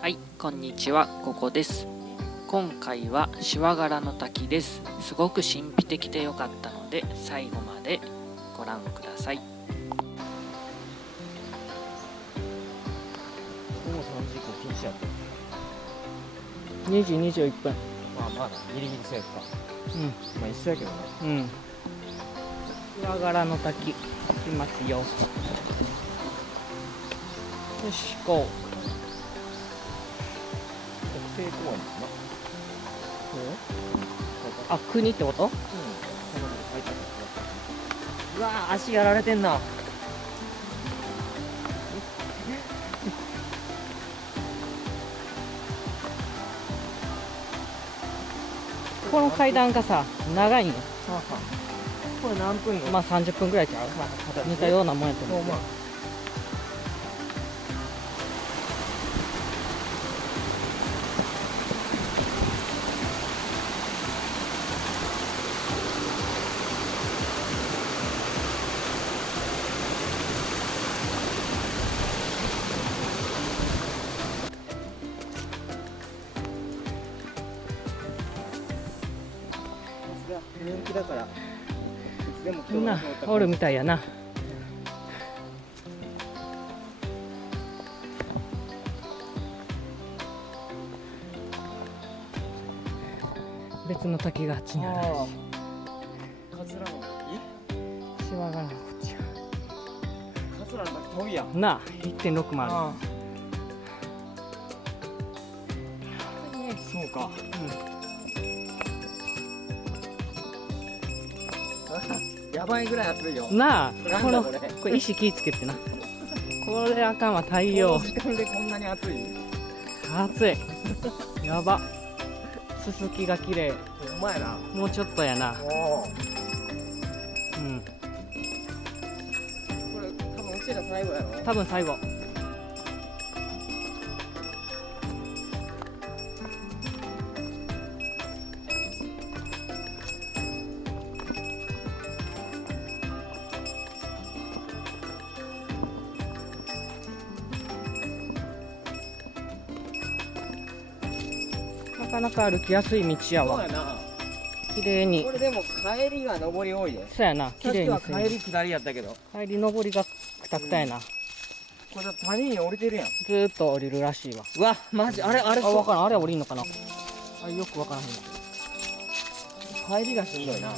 はい、こんにちは、ここです。今回はシワガラの滝です。すごく神秘的で良かったので、最後までご覧ください。もう3時以降禁止やった。2時21分。まあまだギリギリセーフか。うん。まあ一緒やけどね。うん。シワガラの滝、行きますよ。よし、行こう。国定公園だな。あ、国ってこと？うん。うわー、足やられてんな。この階段がさ、長いんよ。これ何分よ。まあ30分ぐらいちゃう？似たようなもんやと思う。人気だから、いつでも人みんなが通ったおるみたいやな。別の滝があっちにある。桂のシワガラのこっちや。桂の滝遠いやん。なあ、1.6もあそうか。やばいぐらい暑いよ。る。なあ、こなんだこれれ意識つけてな。これあかんわ、太陽この。時間でこんなに暑い。暑い。やば。すすきが綺麗。ほんまやな。もうちょっとやな。おお。うん。これ多分うちら最後やろ。多分最後。なかなか歩きやすい道やわ。そうやな。綺麗にこ。れでも帰りが上り多いで。そうやな。綺麗にさっきは帰り下りやったけど。帰り上りがくたくたやな。これ谷に降りてるやん。ずーっと降りるらしいわ。うわ、マジあれあ、わからん。あれ降りんのかな。あ、よくわからへん。帰りがしんどいな。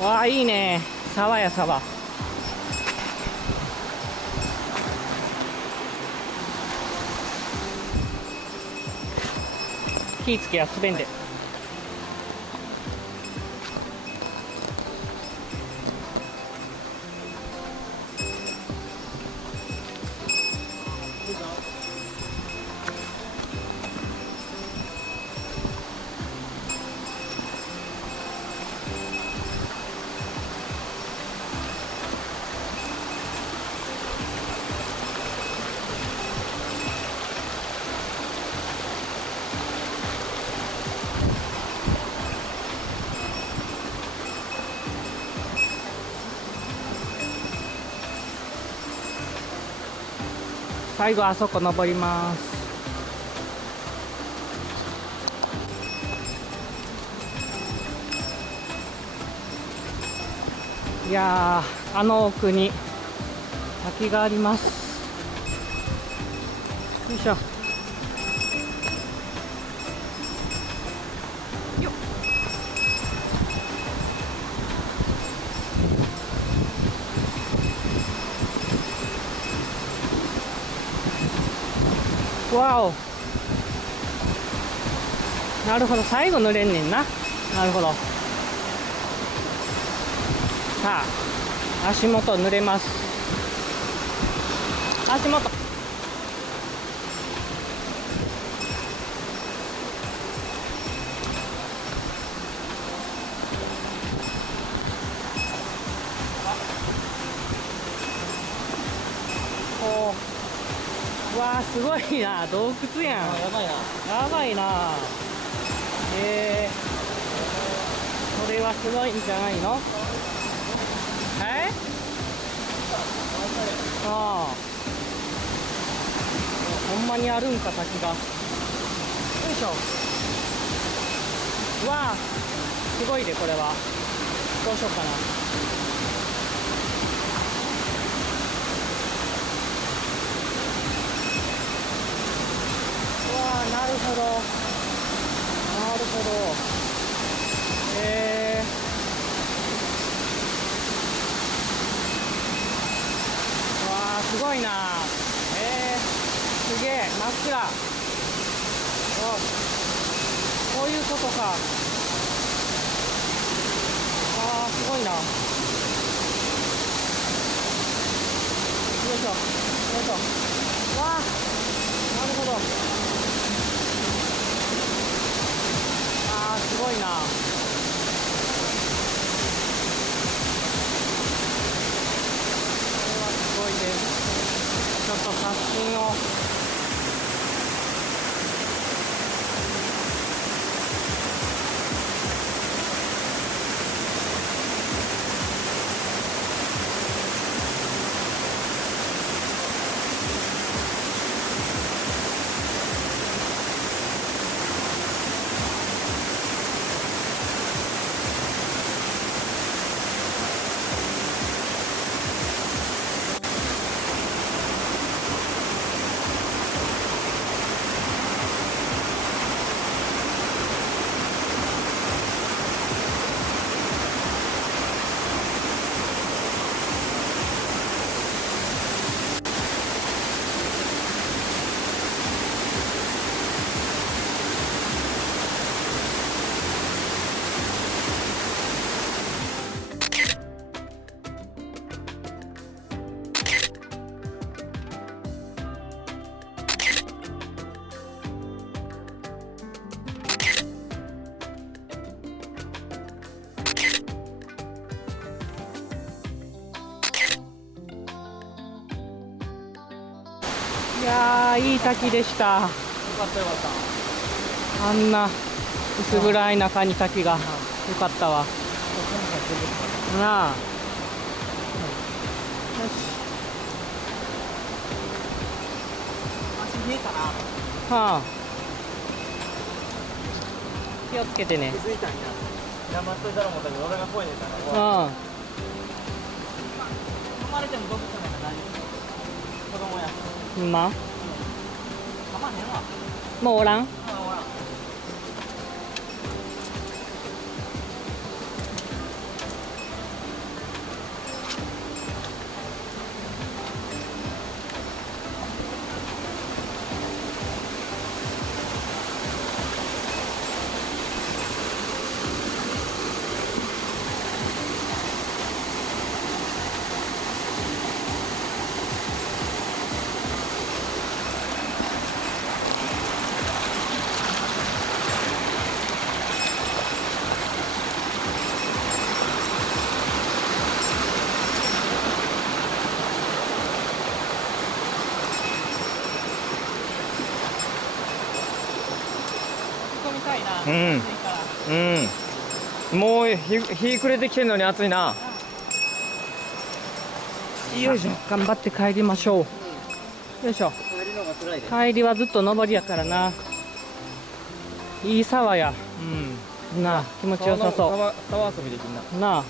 わあ、いいね。沢や沢。気ぃつけや、滑んで。最後あそこ登ります。いやー、あの奥に滝があります。よいしょ。よっ。わお。なるほど、最後濡れんねんな。なるほど。さあ、足元濡れます。足元。おー、うわー、すごいな、洞窟やん。やばいな。やばいな。これはすごいんじゃないの？ああ、ほんまにあるんか、滝が。よいしょ。うわあ、すごいで、これは。どうしようかな。うわあ、なるほど。なるほど。わあ、すごいな。すげえ、真っ暗。お、こういうことか。ああ、すごいな。よいしょ、よいしょ。わあ、なるほど。ああ、すごいな。これはすごいです。ちょっと写真を。いやー、いい滝でした。よかったよかった。あんな薄暗い中に滝が。よかったわ。なあ。よし。足冷えたな。はあ。気をつけてね。気づいたんや。黙っといたら思ったけど俺が声出たら。うん。噛まれてもどうしたのか何？子供や。ほんま？噛まへんわ。もうおらん？みたいな。うん。もう日暮れてきてるのに暑いな。よいしょ。頑張って帰りましょう。よいしょ。帰りの方が辛いで。帰りはずっと上りやからな。いい沢や。うん。なあ、気持ちよさそ川遊びできんな。う。なあ。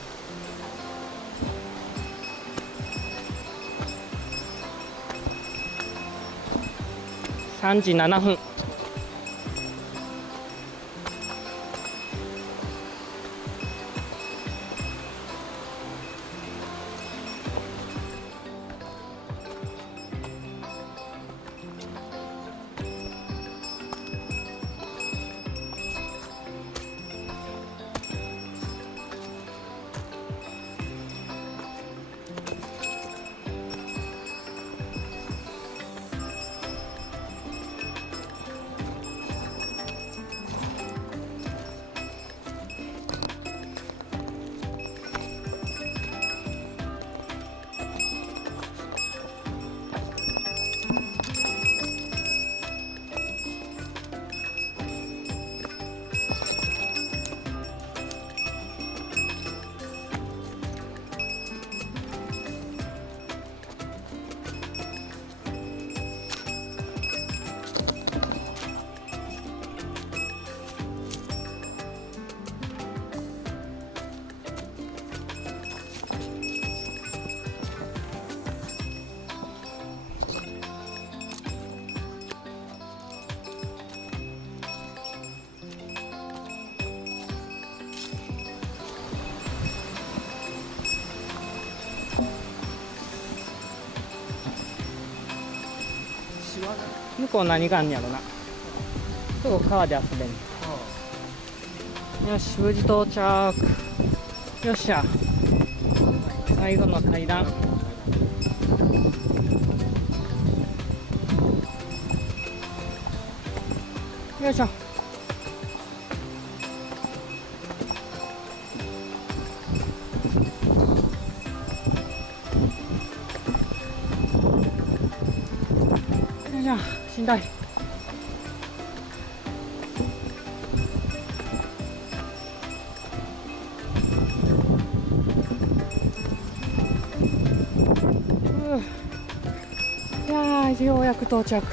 3時7分。向こう何があんねやろな。そこ川で遊べんねん。よし、無事到着。よっしゃ。最後の階段。よいしょ。よいしょ、しんどい。いやー、ようやく到着。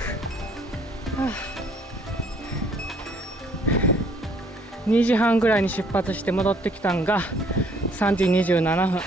2時半ぐらいに出発して戻ってきたんが3時27分。